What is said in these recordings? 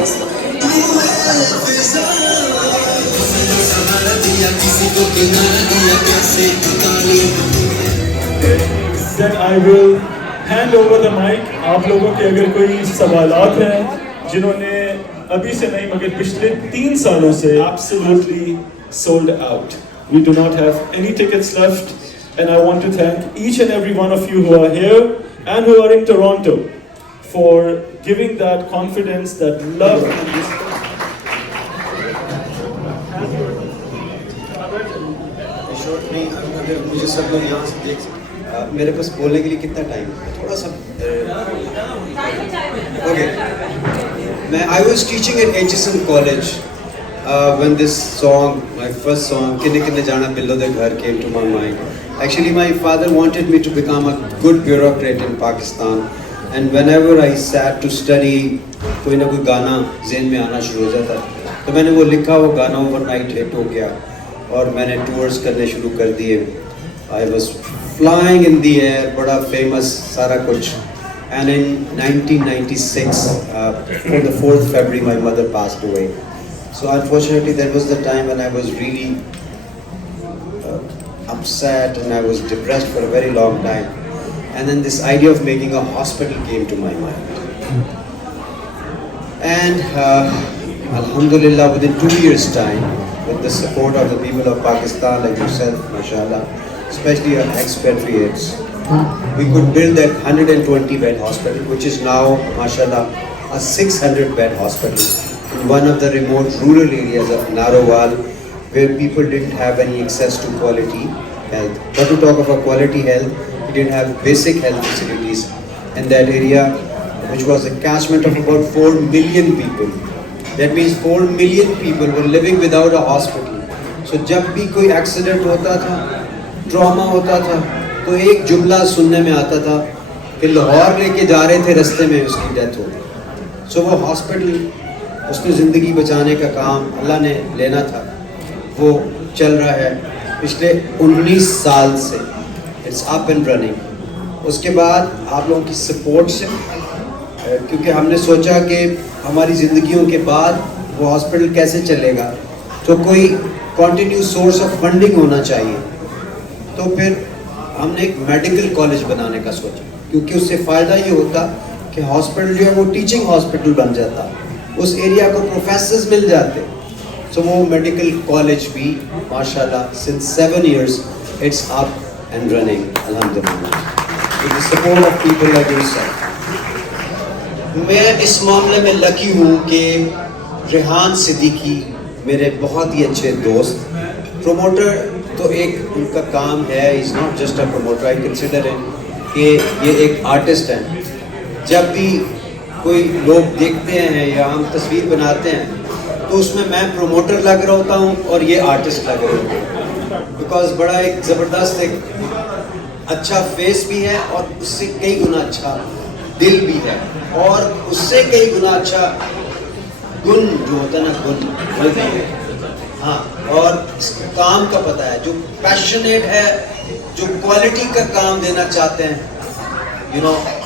Then I will hand over the mic. آپ لوگوں کے اگر کوئی سوالات ہیں جنہوں نے ابھی سے نہیں مگر پچھلے 3 سالوں سے absolutely sold out. We do not have any tickets left, and I want to thank each and every one of you who are here and who are in Toronto for giving that confidence, that love and respect. اگر مجھے سب لوگ یہاں سے دیکھ میرے پاس بولنے کے لیے کتنا ٹائم ہے تھوڑا سا اوکے میں I was teaching at Aitchison college when this song, my first song, Kinne Kinne Jana Billo De Ghar, came to my mind. Actually, my father wanted me to become a good bureaucrat in Pakistan, and whenever I sat to study, کوئی نہ کوئی گانا ذہن میں آنا شروع ہو جاتا تو میں نے وہ لکھا, وہ گانا اوور نائٹ ہٹ ہو گیا اور میں نے ٹورز کرنے شروع کر دیے. I was flying in the air, بڑا فیمس سارا کچھ. And in 1996, on the 4th February, my mother passed away. So unfortunately, that was the time when I was really upset and I was depressed for a very long time. And then this idea of making a hospital came to my mind. And alhamdulillah, within 2 years' time, with the support of the people of Pakistan like yourself, mashallah, especially our expatriates, we could build that 120-bed hospital, which is now, mashallah, a 600-bed hospital in one of the remote rural areas of Narowal, where people didn't have any access to quality health. But to talk of a quality health, we didn't have basic health facilities in that area, which was a catchment of about 4 million people. That means 4 million people were living without a hospital. So جب بھی کوئی accident ہوتا تھا, trauma ہوتا تھا, تو ایک جملہ سننے میں آتا تھا کہ لاہور لے کے جا رہے تھے, رستے میں اس کی ڈیتھ ہو گئی. سو وہ ہاسپٹل, اس نے زندگی بچانے کا کام اللہ نے لینا تھا, وہ چل رہا ہے پچھلے 19 سال سے. It's up and running. اس کے بعد آپ لوگوں کی سپورٹ سے, کیونکہ ہم نے سوچا کہ ہماری زندگیوں کے بعد وہ ہاسپٹل کیسے چلے گا, تو کوئی کنٹینیو سورس آف فنڈنگ ہونا چاہیے. تو پھر ہم نے ایک میڈیکل کالج بنانے کا سوچا, کیونکہ اس سے فائدہ یہ ہوتا کہ ہاسپٹل جو ہے وہ ٹیچنگ ہاسپٹل بن جاتا, اس ایریا کو پروفیسرز مل جاتے. سو وہ میڈیکل کالج بھی ماشاءاللہ since 7 years it's up and running, alhamdulillah, with the support of people like yourself. میں اس معاملے میں لکی ہوں کہ ریحان صدیقی میرے بہت ہی اچھے دوست, پروموٹر تو ایک ان کا کام ہے, is not just a promoter, I consider ہم کہ یہ ایک آرٹسٹ ہیں. جب بھی کوئی لوگ دیکھتے ہیں یا ہم تصویر بناتے ہیں تو اس میں پروموٹر لگ رہا ہوتا ہوں اور یہ آرٹسٹ لگ رہے ہوتے ہیں, بیکاز بڑا ایک زبردست ایک اچھا فیس بھی ہے اور اس سے کئی گنا اچھا دل بھی ہے, اور اس سے کئی گنا اچھا گن جو ہوتا ہے نا, گن ہاں, اور اس کام کا پتہ ہے, جو پیشنیٹ ہے, جو کوالٹی کا کام دینا چاہتے ہیں,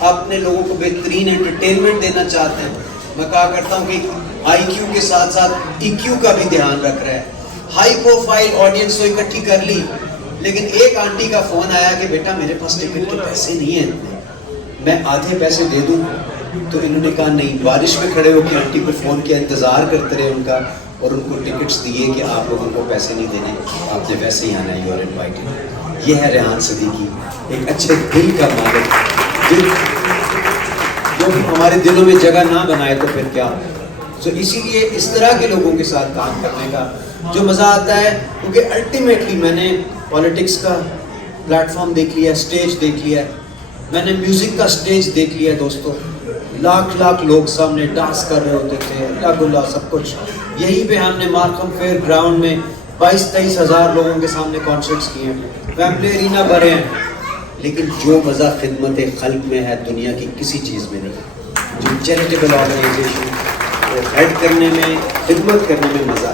اپنے لوگوں کو بہترین انٹرٹینمنٹ دینا چاہتے ہیں. میں کہا کرتا ہوں کہ آئی کیو کے ساتھ ساتھ ای کیو کا بھی دھیان رکھ رہا ہے. ہائی پروفائل آڈینس تو اکٹھی کر لی, لیکن ایک آنٹی کا فون آیا کہ بیٹا میرے پاس ٹکٹ کے پیسے نہیں ہیں, میں آدھے پیسے دے دوں. تو انہوں نے کہا نہیں, بارش میں کھڑے ہو کے آنٹی کو فون کیا, انتظار کرتے رہے ان کا, اور ان کو ٹکٹس دیے کہ آپ لوگوں کو پیسے نہیں دینے, آپ نے ویسے ہی آنا ہے, یو آر انوائٹڈ. یہ ہے ریحان صدیقی, ایک اچھے دل کا مالک, جو ہمارے دلوں میں جگہ نہ بنائے تو پھر کیا. سو اسی لیے اس طرح کے لوگوں کے ساتھ کام کرنے کا جو مزہ آتا ہے, کیونکہ الٹیمیٹلی میں نے پالیٹکس کا پلیٹ فارم دیکھ لیا, اسٹیج دیکھ لیا, میں نے میوزک کا اسٹیج دیکھ لیا دوستوں. لاکھ لوگ سامنے ڈانس کر رہے ہوتے تھے, اللہ گلا سب کچھ. یہیں پہ ہم نے مارکم فیئر گراؤنڈ میں 22-23 ہزار لوگوں کے سامنے کانسرٹس کیے ہیں, ویمبلے ایرینا بھرے ہیں. لیکن جو مزہ خدمت خلق میں ہے دنیا کی کسی چیز میں نہیں. جو چیریٹیبل آرگنائزیشن کو ہیڈ کرنے میں, خدمت کرنے میں مزہ.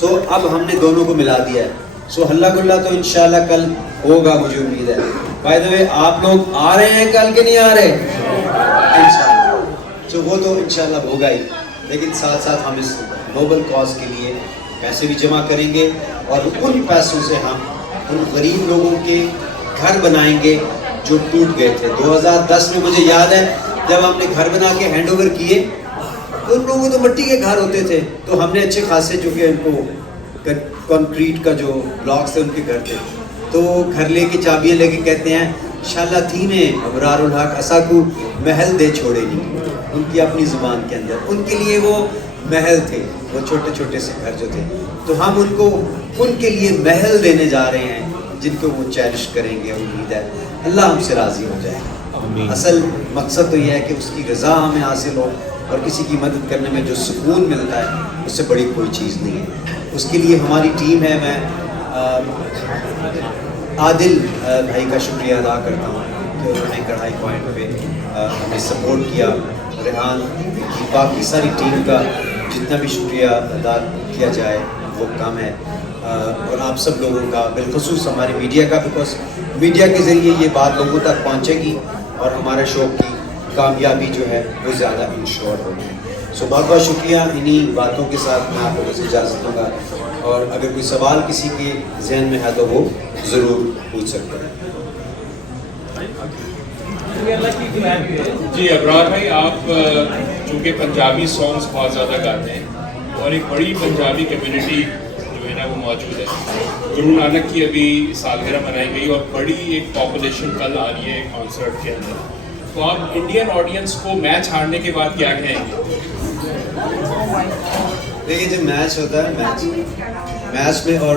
سو اب ہم نے دونوں کو ملا دیا ہے. سو ہلا گلا تو انشاءاللہ کل ہوگا, مجھے امید ہے. بائی دا وے آپ لوگ آ رہے ہیں کل کے نہیں آ رہے؟ انشاءاللہ. سو وہ تو انشاءاللہ ہوگا ہی. لیکن ساتھ ساتھ ہم اس نوبل کاز کے لیے پیسے بھی جمع کریں گے اور ان پیسوں سے ہم ان غریب لوگوں کے گھر بنائیں گے جو ٹوٹ گئے تھے. 2010 میں مجھے یاد ہے جب ہم نے گھر بنا کے ہینڈ اوور کیے تو ان لوگوں کو تو مٹی کے گھر ہوتے تھے, تو ہم نے اچھے خاصے چونکہ ان کو کنکریٹ کا جو بلاکس تھے ان کے گھر تھے, تو گھر لے کے چابیاں لے کے کہتے ہیں انشاءاللہ تھی میں ابرار الحق اسا کو محل دے چھوڑے نہیں, ان کی اپنی زبان کے اندر ان کے لیے وہ محل تھے, وہ چھوٹے چھوٹے سے گھر جو تھے, تو ہم ان کو ان کے لیے محل دینے جا رہے ہیں جن کو وہ چیریش کریں گے. امید ہے اللہ ہم سے راضی ہو جائے. اصل مقصد تو یہ ہے کہ اس کی رضا ہمیں حاصل ہو, اور کسی کی مدد کرنے میں جو سکون ملتا ہے اس سے بڑی کوئی چیز نہیں ہے. اس کے لیے ہماری ٹیم ہے. میں عادل بھائی کا شکریہ ادا کرتا ہوں کہ انہوں نے کڑھائی پوائنٹ پہ ہمیں سپورٹ کیا. ریحان کی باقی ساری ٹیم کا جتنا بھی شکریہ ادا کیا جائے وہ کم ہے, اور آپ سب لوگوں کا بالخصوص ہمارے میڈیا کا, بیکاز میڈیا کے ذریعے یہ بات لوگوں تک پہنچے گی اور ہمارے شو کی کامیابی جو ہے وہ زیادہ انشور ہوگی. سو بہت بہت شکریہ. انہی باتوں کے ساتھ میں آپ لوگوں سے اجازت دوں گا, اور اگر کوئی سوال کسی کے ذہن میں ہے تو وہ ضرور پوچھ سکتے ہیں. جی ابرار بھائی, آپ چونکہ پنجابی سانگس بہت زیادہ گاتے ہیں اور ایک بڑی پنجابی کمیونٹی جو ہے نا وہ موجود ہے. گرو نانک کی ابھی سالگرہ منائی گئی اور بڑی ایک پاپولیشن کل آ رہی ہے کانسرٹ کے اندر, تو آپ انڈین آڈینس کو میچ ہارنے کے بعد کیا کہیں گے؟ دیکھیے جو میچ ہوتا ہے میچ میں اور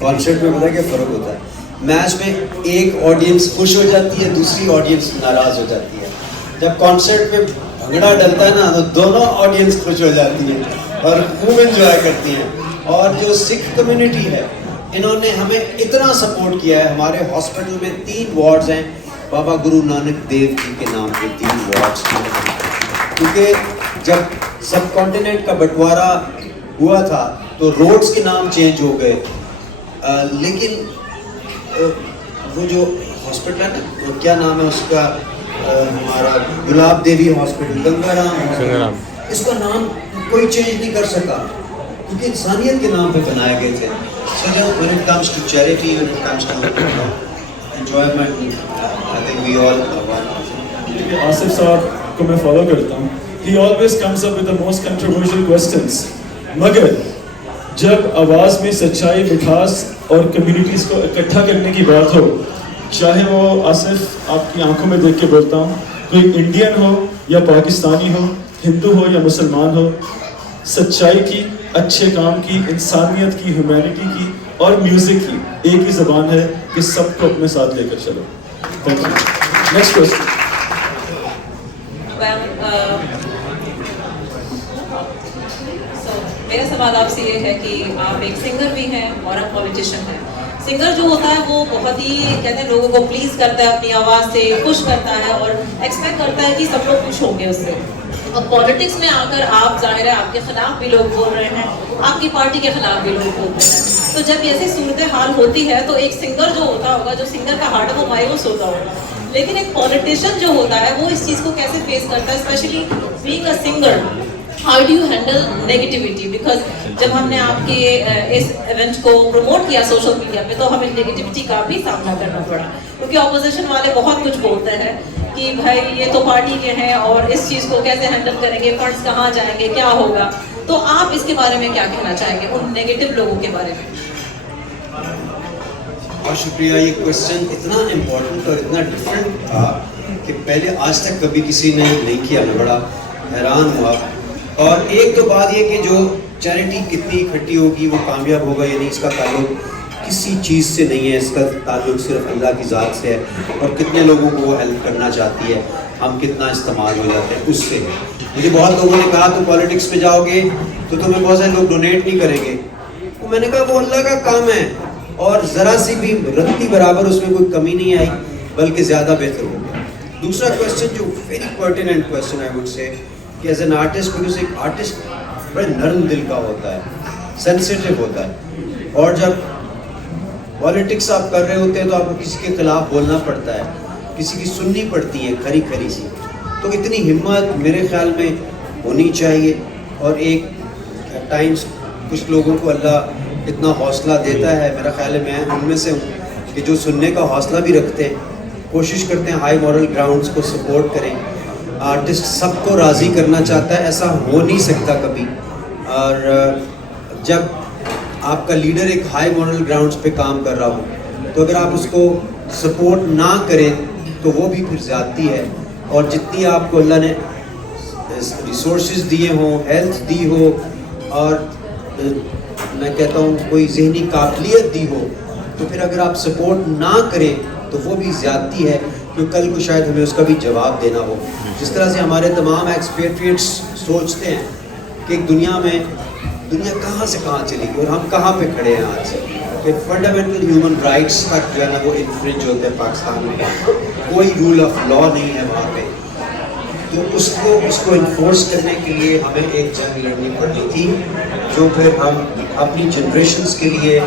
کانسرٹ میں پتہ کیا فرق ہوتا ہے. میچ میں ایک آڈینس خوش ہو جاتی ہے, دوسری آڈینس ناراض ہو جاتی ہے. جب کانسرٹ میں بھنگڑا ڈلتا ہے نا تو دونوں آڈینس خوش ہو جاتی ہے اور خوب انجوائے کرتی ہیں. اور جو سکھ کمیونٹی ہے انہوں نے ہمیں اتنا سپورٹ کیا ہے. ہمارے ہاسپٹل میں 3 وارڈز ہیں بابا گرو نانک دیو جی کے نام پہ 3 وارڈز, کیونکہ جب سب کانٹیننٹ کا بٹوارا ہوا تھا تو روڈز کے نام چینج ہو گئے, لیکن وہ جو ہاسپٹل ہے نا وہ کیا نام ہے اس کا, ہمارا گلاب دیوی ہاسپٹل گنگا رام, اس کا نام کوئی چینج نہیں کر سکا کیونکہ انسانیت کے نام پہ بنائے گئے تھے. So when it comes to charity, when it comes to enjoyment, I think we all are one. Asif صاحب کو میں فالو کرتا ہوں. He always comes up with the most controversial questions. مگر جب آواز میں سچائی, مٹھاس اور کمیونٹیز کو اکٹھا کرنے کی بات ہو, چاہے وہ آصف آپ کی آنکھوں میں دیکھ کے بولتا ہوں, کوئی انڈین ہو یا پاکستانی ہو, ہندو ہو یا مسلمان ہو, سچائی کی, اچھے کام کی, انسانیت کی, ہیومینٹی کی اور میوزک کی ایک ہی زبان ہے کہ سب کو اپنے ساتھ لے کر چلو. Thank you. Next question. میرا سوال آپ سے یہ ہے کہ آپ ایک سنگر بھی ہیں اور آپ پولیٹیشین ہیں. سنگر جو ہوتا ہے وہ بہت ہی کہتے ہیں لوگوں کو پلیز کرتا ہے, اپنی آواز سے خوش کرتا ہے اور ایکسپیکٹ کرتا ہے کہ سب لوگ خوش ہوں گے اس سے. اور پالیٹکس میں آ کر آپ ظاہر ہے آپ کے خلاف بھی لوگ بول رہے ہیں, آپ کی پارٹی کے خلاف بھی لوگ بول رہے ہیں. تو جب ایسی صورتحال ہوتی ہے تو ایک سنگر جو ہوتا ہوگا, جو سنگر کا ہارٹ ہے وہ مایوس ہوتا ہوگا, لیکن ایک پالیٹیشین جو ہوتا ہے وہ اس چیز کو کیسے فیس کرتا ہے, especially being a singer, how do you handle negativity? Because جب ہم نے آپ کے اس ایونٹ کو پروموٹ کیا سوشل میڈیا پہ تو ہمیں نیگیٹیوٹی کا بھی سامنا کرنا پڑا, کیونکہ اپوزیشن والے بہت کچھ بولتے ہیں کہ بھائی یہ تو پارٹی کے ہیں اور اس چیز کو کیسے ہینڈل کریں گے, فنڈس کہاں جائیں گے, کیا ہوگا. تو آپ اس کے بارے میں کیا کہنا چاہیں گے, ان نیگیٹو لوگوں کے بارے میں؟ بہت شکریہ. یہ کویسچن اتنا امپورٹنٹ اور اتنا ڈفرینٹ تھا کہ پہلے آج تک کبھی کسی نے نہیں کیا. میں بڑا حیران ہوا. اور ایک تو بات یہ کہ جو چیریٹی کتنی اکٹھی ہوگی وہ کامیاب ہوگا یا نہیں, اس کا تعلق کسی چیز سے نہیں ہے, اس کا تعلق صرف اللہ کی ذات سے ہے اور کتنے لوگوں کو وہ ہیلپ کرنا چاہتی ہے, ہم کتنا استعمال ہو جاتے ہیں اس سے ہے. مجھے بہت لوگوں نے کہا تو پالیٹکس میں جاؤ گے تو تمہیں بہت سارے لوگ ڈونیٹ نہیں کریں گے. تو میں نے کہا وہ اللہ کا کام ہے, اور ذرا سی بھی رتی برابر اس میں کوئی کمی نہیں آئی بلکہ زیادہ بہتر ہو گیا. دوسرا کویسچن جو very pertinent question I would say کہ ایز این آرٹسٹ, بیکاز ایک آرٹسٹ بڑے نرم دل کا ہوتا ہے, سینسیٹیو ہوتا ہے, اور جب پالیٹکس آپ کر رہے ہوتے ہیں تو آپ کو کسی کے خلاف بولنا پڑتا ہے, کسی کی سننی پڑتی ہے کھری کھری سی. تو اتنی ہمت میرے خیال میں ہونی چاہیے. اور ایک ٹائمس کچھ لوگوں کو اللہ اتنا حوصلہ دیتا ہے, میرا خیال ہے میں ان میں سے ہوں, کہ جو سننے کا حوصلہ بھی رکھتے ہیں, کوشش کرتے ہیں ہائی مورل گراؤنڈز کو سپورٹ کریں. آرٹسٹ سب کو راضی کرنا چاہتا ہے, ایسا ہو نہیں سکتا کبھی. اور جب آپ کا لیڈر ایک ہائی مورل گراؤنڈز پہ کام کر رہا ہو تو اگر آپ اس کو سپورٹ نہ کریں تو وہ بھی پھر زیادتی ہے. اور جتنی آپ کو اللہ نے ریسورسز دیے ہوں, ہیلتھ دی ہو, اور میں کہتا ہوں کوئی ذہنی قابلیت دی ہو, تو پھر اگر آپ سپورٹ نہ کریں تو وہ بھی زیادتی ہے, کیونکہ کل کو شاید ہمیں اس کا بھی جواب دینا ہو. جس طرح سے ہمارے تمام ایکسپیٹریٹس سوچتے ہیں کہ ایک دنیا کہاں سے کہاں چلی گئی اور ہم کہاں پہ کھڑے ہیں آج, کہ فنڈامنٹل ہیومن رائٹس تک جو ہے نا وہ انفرنج ہوتے ہیں پاکستان میں, کوئی رول آف لا نہیں ہے وہاں پہ. تو اس کو انفورس کرنے کے لیے ہمیں ایک جنگ لڑنی پڑنی تھی, جو پھر ہم اپنی جنریشنز کے لیے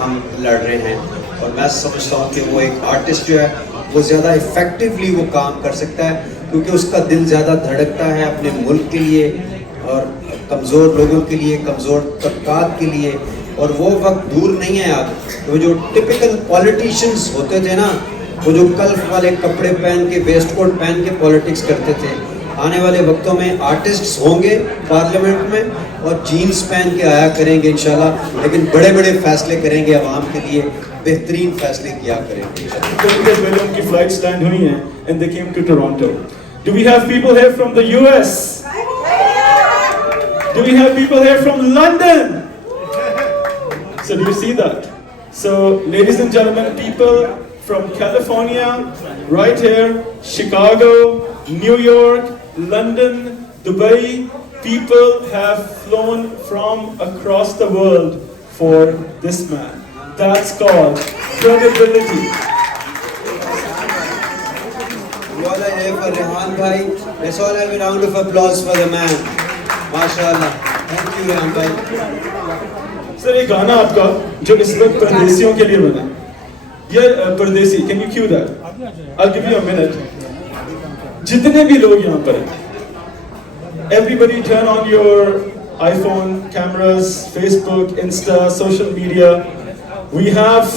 ہم لڑ رہے ہیں. اور میں سمجھتا ہوں کہ وہ ایک آرٹسٹ جو ہے وہ زیادہ افیکٹولی وہ کام کر سکتا ہے, کیونکہ اس کا دل زیادہ دھڑکتا ہے اپنے ملک کے لیے اور کمزور لوگوں کے لیے, کمزور طبقات کے لیے. اور وہ وقت دور نہیں ہے اب, وہ جو ٹپیکل پولیٹیشینز ہوتے تھے نا, وہ جو کلف والے کپڑے پہن کے, ویسٹ کوٹ پہن کے پولیٹکس کرتے تھے, آنے والے وقتوں میں آرٹسٹس ہوں گے پارلیمنٹ میں اور جینز پہن کے آیا کریں گے انشاءاللہ, لیکن بڑے بڑے فیصلے کریں گے عوام کے لیے, بہترین فیصلے کیا کریں گے. ان کی فلائٹس لینڈ ہوئی ہیں and they came to Toronto. Do we have people here from the US? Do we have people here from London? So do you see that? So ladies and gentlemen, people from California, right here, Chicago, New York, London, Dubai, people have flown from across the world for this man. That's called credibility. All I have for Rehan bhai, let's all have a round of applause for the man. MashaAllah. Thank you Rehan bhai. سر یہ گانا آپ کا جو اس وقت پردیسیوں کے لیے بنا, یہ پردیسی, can you cue that? I'll give you a minute. جتنے بھی لوگ یہاں پر ہیں, everybody turn on your iPhone cameras, Facebook, Insta, social media. We have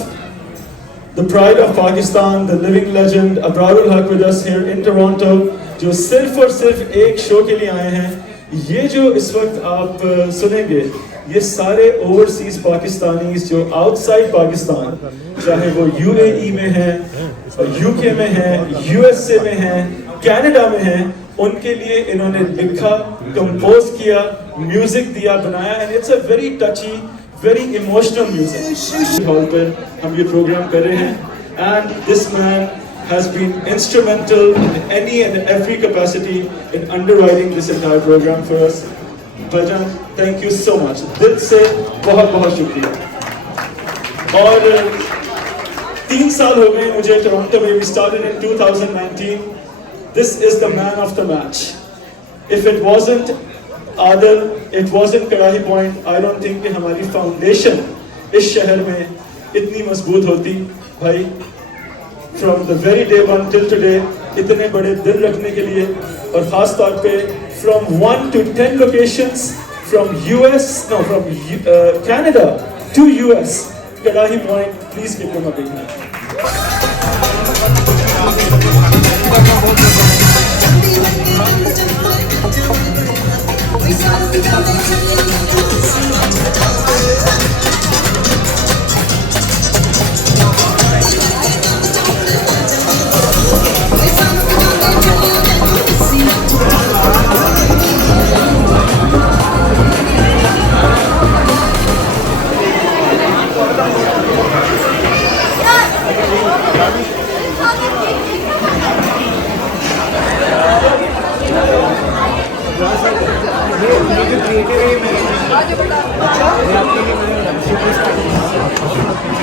the pride of Pakistan, the living legend Abrar ul Haq with us here in Toronto, جو صرف اور صرف ایک شو کے لیے آئے ہیں. یہ جو اس وقت آپ سنیں گے, یہ سارے اوورسیز پاکستانیز جو آؤٹ سائڈ پاکستان, چاہے وہ UAE میں ہیں, UK میں ہیں, USA میں ہیں, کینیڈا میں ہیں, ان کے لیے انہوں نے لکھا, کمپوز کیا, میوزک دیا, بنایا, and it's a very touchy, very emotional music. Hall پر ہم یہ پروگرام کر رہے ہیں, and this man has been instrumental in any and every capacity in underwriting this entire program for us. Bhajan, thank you so much. دل سے بہت بہت شکریہ. اور 3 سال ہو گئے مجھے ٹورانٹو میں. We started in 2019. This is the man of the match. If it wasn't Adil, it wasn't Karahi Point, I don't think کہ ہماری فاؤنڈیشن اس شہر میں اتنی مضبوط ہوتی. بھائی, from the very day one till today, اتنے بڑے دل رکھنے کے لیے, اور خاص طور پہ from 1 to 10 locations, from Canada to US, Karahi Point, please give them a big hand.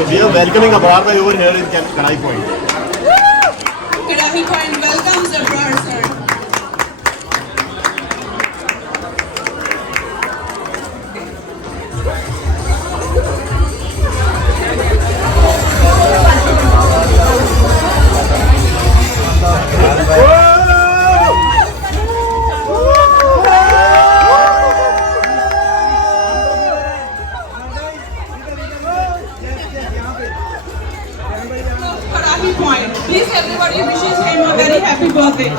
We are welcoming Abrar bhai over here in Karahi Point. Karahi Point welcomes Abrar sir. point. Please everybody wishes him a very happy birthday.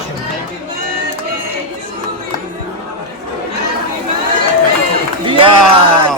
Wow.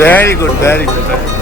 Very good, very good.